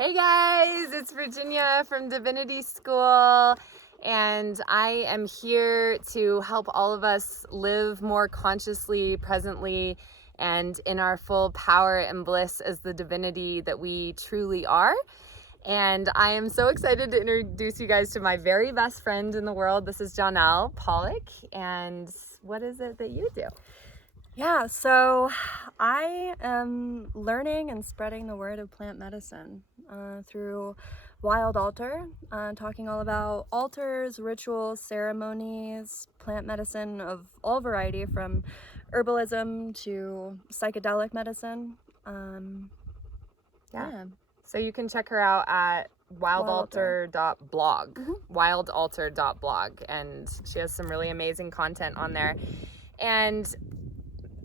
Hey guys, it's Virginia from Divinity School, and I am here to help all of us live more consciously, presently, and in our full power and bliss as the divinity that we truly are. And I am so excited to introduce you guys to my very best friend in the world. This is Janelle Pollock, and what is it that you do? Yeah, so I am learning and spreading the word of plant medicine through Wild Altar, talking all about altars, rituals, ceremonies, plant medicine of all variety, from herbalism to psychedelic medicine. Yeah. So you can check her out at wildaltar.blog, wildaltar.blog, and she has some really amazing content on there. And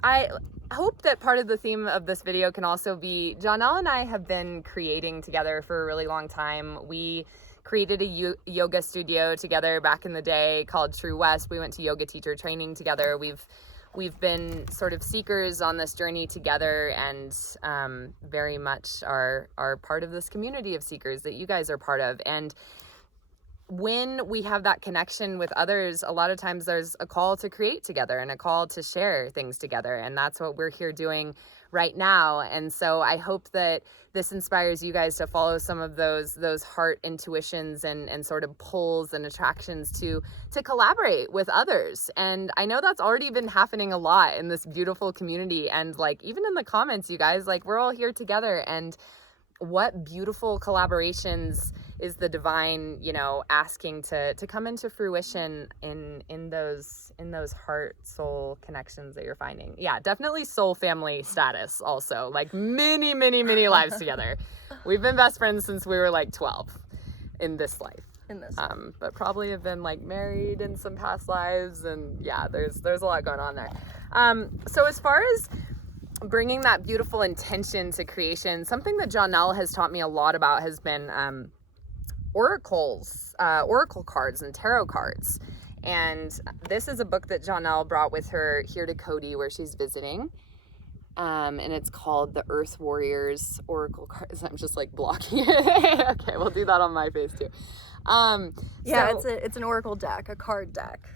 I hope that part of the theme of this video can also be, Janelle and I have been creating together for a really long time. We created a yoga studio together back in the day called True West. We went to yoga teacher training together. We've been sort of seekers on this journey together, and very much are part of this community of seekers that you guys are part of. And when we have that connection with others, a lot of times there's a call to create together and a call to share things together. And that's what we're here doing right now. And so I hope that this inspires you guys to follow some of those heart intuitions and sort of pulls and attractions to collaborate with others. And I know that's already been happening a lot in this beautiful community. And like, even in the comments, you guys, like, we're all here together. And what beautiful collaborations is the divine, asking to come into fruition in those heart soul connections that you're finding. Yeah, definitely soul family status also, like many lives together. We've been best friends since we were like 12 in this life. But probably have been like married in some past lives, and yeah, there's a lot going on there. So as far as bringing that beautiful intention to creation, something that Janelle has taught me a lot about has been oracle cards and tarot cards. And this is a book that Janelle brought with her here to Cody, where she's visiting. And it's called The Earth Warriors Oracle Cards. I'm just like blocking it. Okay, we'll do that on my face too. It's an oracle deck, a card deck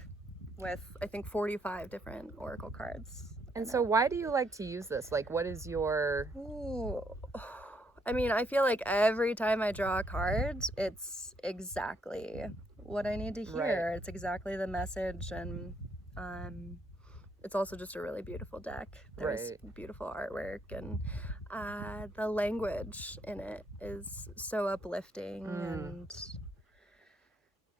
with, I think, 45 different oracle cards. And so why do you like to use this? Like, what is your... Ooh. I mean, I feel like every time I draw a card, it's exactly what I need to hear. Right. It's exactly the message, and it's also just a really beautiful deck. There's beautiful artwork, and the language in it is so uplifting and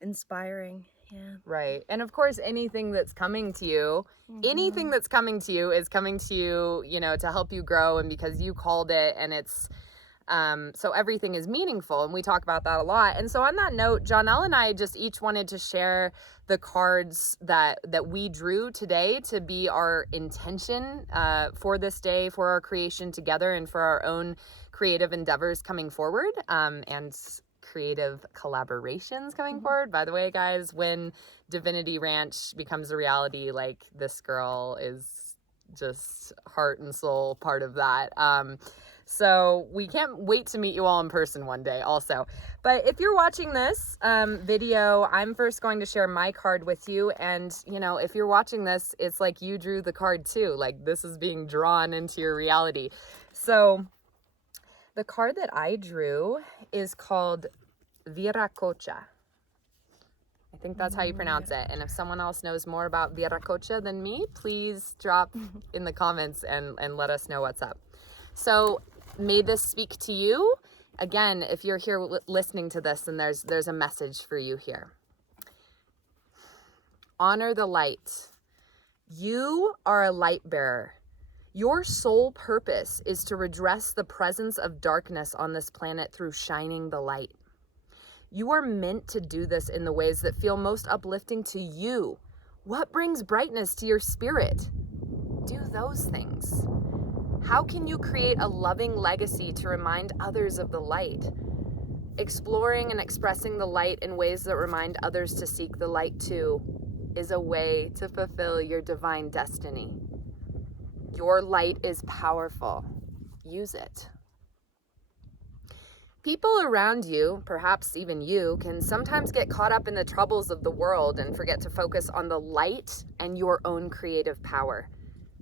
inspiring. Yeah. Right. And of course, anything that's coming to you is coming to you, to help you grow, and because you called it, and it's, so everything is meaningful, and we talk about that a lot. And so on that note, Janelle and I just each wanted to share the cards that we drew today to be our intention for this day, for our creation together, and for our own creative endeavors coming forward, and creative collaborations coming forward. By the way, guys, when Divinity Ranch becomes a reality, like, this girl is just heart and soul part of that. So we can't wait to meet you all in person one day also. But if you're watching this video, I'm first going to share my card with you. And, if you're watching this, it's like you drew the card too. Like, this is being drawn into your reality. So the card that I drew is called Viracocha. I think that's how you pronounce it. And if someone else knows more about Viracocha than me, please drop in the comments and let us know what's up. So may this speak to you. Again, if you're here listening to this, then there's a message for you here. Honor the light. You are a light bearer. Your sole purpose is to redress the presence of darkness on this planet through shining the light. You are meant to do this in the ways that feel most uplifting to you. What brings brightness to your spirit? Do those things. How can you create a loving legacy to remind others of the light? Exploring and expressing the light in ways that remind others to seek the light too is a way to fulfill your divine destiny. Your light is powerful. Use it. People around you, perhaps even you, can sometimes get caught up in the troubles of the world and forget to focus on the light and your own creative power.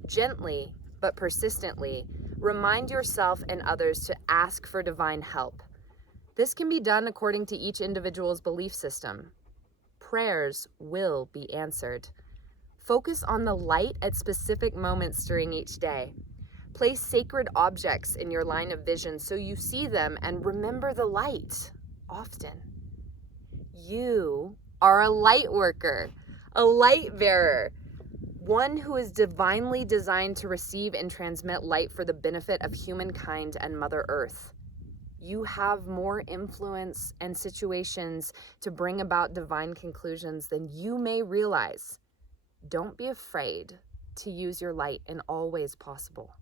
Gently, but persistently, remind yourself and others to ask for divine help. This can be done according to each individual's belief system. Prayers will be answered. Focus on the light at specific moments during each day. Place sacred objects in your line of vision so you see them and remember the light often. You are a light worker, a light bearer, one who is divinely designed to receive and transmit light for the benefit of humankind and Mother Earth. You have more influence and situations to bring about divine conclusions than you may realize. Don't be afraid to use your light in all ways possible.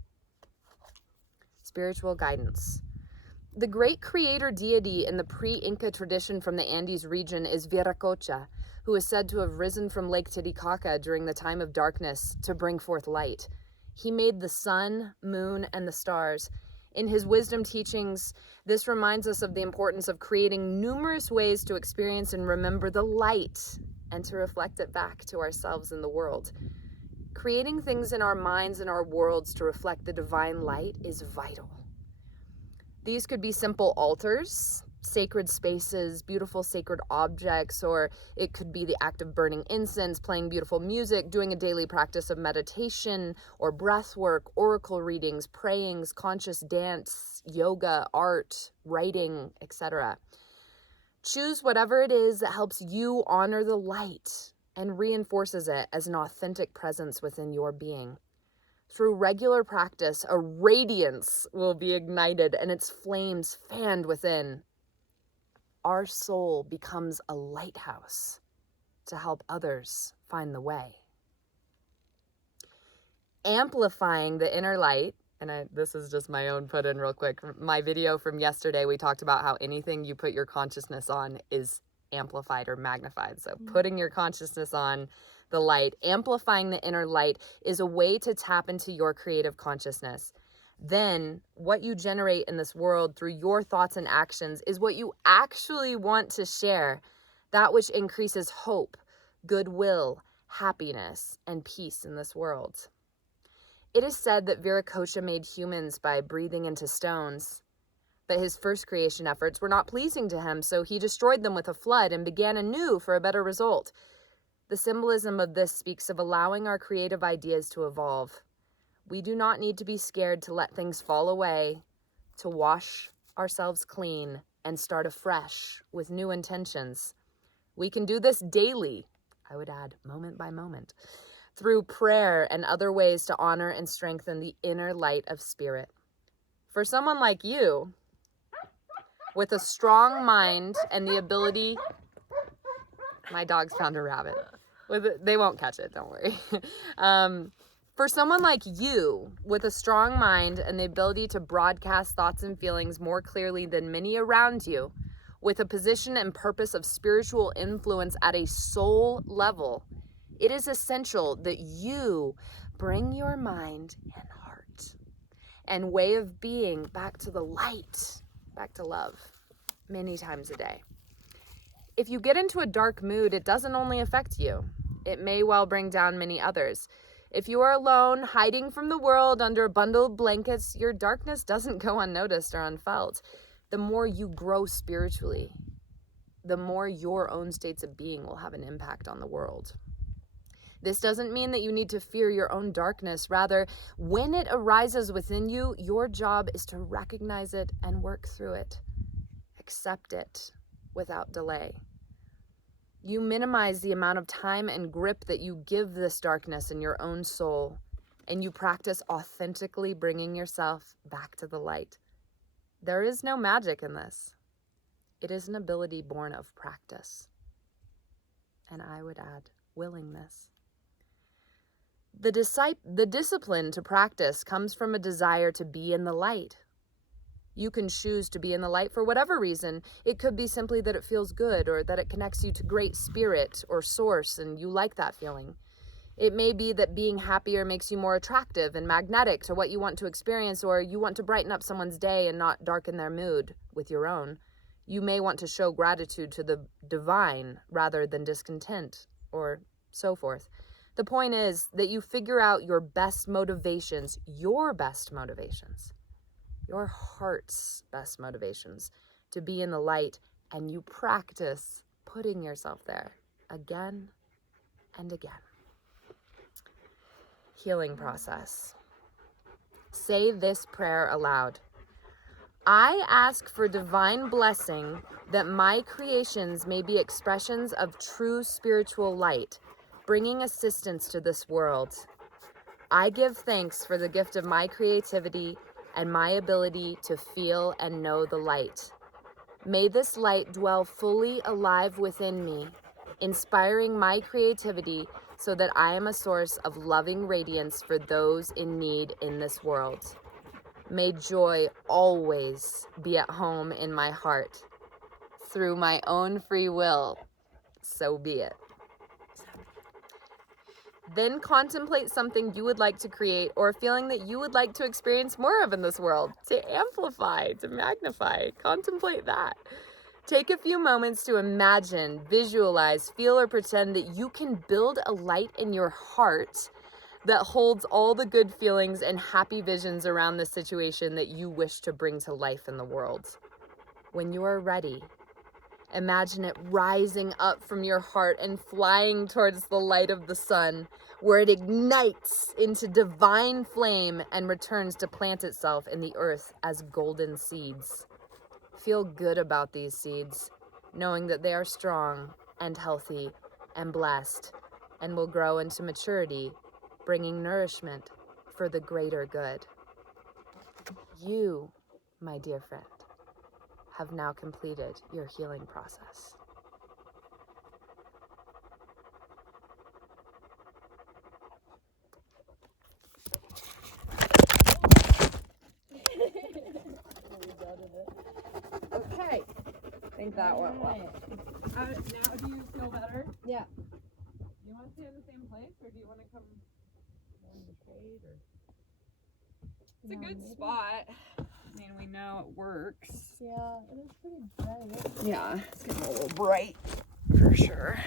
Spiritual guidance. The great creator deity in the pre-Inca tradition from the Andes region is Viracocha, who is said to have risen from Lake Titicaca during the time of darkness to bring forth light. He made the sun, moon, and the stars. In his wisdom teachings, this reminds us of the importance of creating numerous ways to experience and remember the light and to reflect it back to ourselves in the world. Creating things in our minds and our worlds to reflect the divine light is vital. These could be simple altars, sacred spaces, beautiful sacred objects, or it could be the act of burning incense, playing beautiful music, doing a daily practice of meditation or breath work, oracle readings, prayings, conscious dance, yoga, art, writing, etc. Choose whatever it is that helps you honor the light and reinforces it as an authentic presence within your being. Through regular practice, a radiance will be ignited and its flames fanned within. Our soul becomes a lighthouse to help others find the way. Amplifying the inner light, and this is just my own put in real quick. My video from yesterday, we talked about how anything you put your consciousness on is amplified or magnified. So putting your consciousness on the light, amplifying the inner light, is a way to tap into your creative consciousness. Then what you generate in this world through your thoughts and actions is what you actually want to share, that which increases hope, goodwill, happiness, and peace in this world. It is said that Viracocha made humans by breathing into stones. But his first creation efforts were not pleasing to him, so he destroyed them with a flood and began anew for a better result. The symbolism of this speaks of allowing our creative ideas to evolve. We do not need to be scared to let things fall away, to wash ourselves clean and start afresh with new intentions. We can do this daily, I would add, moment by moment, through prayer and other ways to honor and strengthen the inner light of spirit. For someone like you, with a strong mind and the ability, my dogs found a rabbit. They won't catch it, don't worry. For someone like you, with a strong mind and the ability to broadcast thoughts and feelings more clearly than many around you, with a position and purpose of spiritual influence at a soul level, it is essential that you bring your mind and heart and way of being back to the light, back to love, many times a day. If you get into a dark mood, it doesn't only affect you. It may well bring down many others. If you are alone, hiding from the world under a bundle of blankets, your darkness doesn't go unnoticed or unfelt. The more you grow spiritually, the more your own states of being will have an impact on the world. This doesn't mean that you need to fear your own darkness. Rather, when it arises within you, your job is to recognize it and work through it. Accept it without delay. You minimize the amount of time and grip that you give this darkness in your own soul, and you practice authentically bringing yourself back to the light. There is no magic in this. It is an ability born of practice. And I would add, willingness. The discipline to practice comes from a desire to be in the light. You can choose to be in the light for whatever reason. It could be simply that it feels good or that it connects you to great spirit or source and you like that feeling. It may be that being happier makes you more attractive and magnetic to what you want to experience, or you want to brighten up someone's day and not darken their mood with your own. You may want to show gratitude to the divine rather than discontent, or so forth. The point is that you figure out your best motivations, your heart's best motivations to be in the light, and you practice putting yourself there again and again. Healing process. Say this prayer aloud. I ask for divine blessing that my creations may be expressions of true spiritual light, bringing assistance to this world. I give thanks for the gift of my creativity and my ability to feel and know the light. May this light dwell fully alive within me, inspiring my creativity so that I am a source of loving radiance for those in need in this world. May joy always be at home in my heart. Through my own free will, so be it. Then contemplate something you would like to create or a feeling that you would like to experience more of in this world, to amplify, to magnify. Contemplate that. Take a few moments to imagine, visualize, feel, or pretend that you can build a light in your heart that holds all the good feelings and happy visions around the situation that you wish to bring to life in the world. When you are ready, imagine it rising up from your heart and flying towards the light of the sun, where it ignites into divine flame and returns to plant itself in the earth as golden seeds. Feel good about these seeds, knowing that they are strong and healthy and blessed and will grow into maturity, bringing nourishment for the greater good. You, my dear friend, have now completed your healing process. Okay, I think that went well. Now do you feel better? Yeah. You want to stay in the same place, or do you want to come in the shade? Or it's a good spot. I mean, we know it works. Yeah, it is pretty bright. Yeah, it's getting a little bright for sure.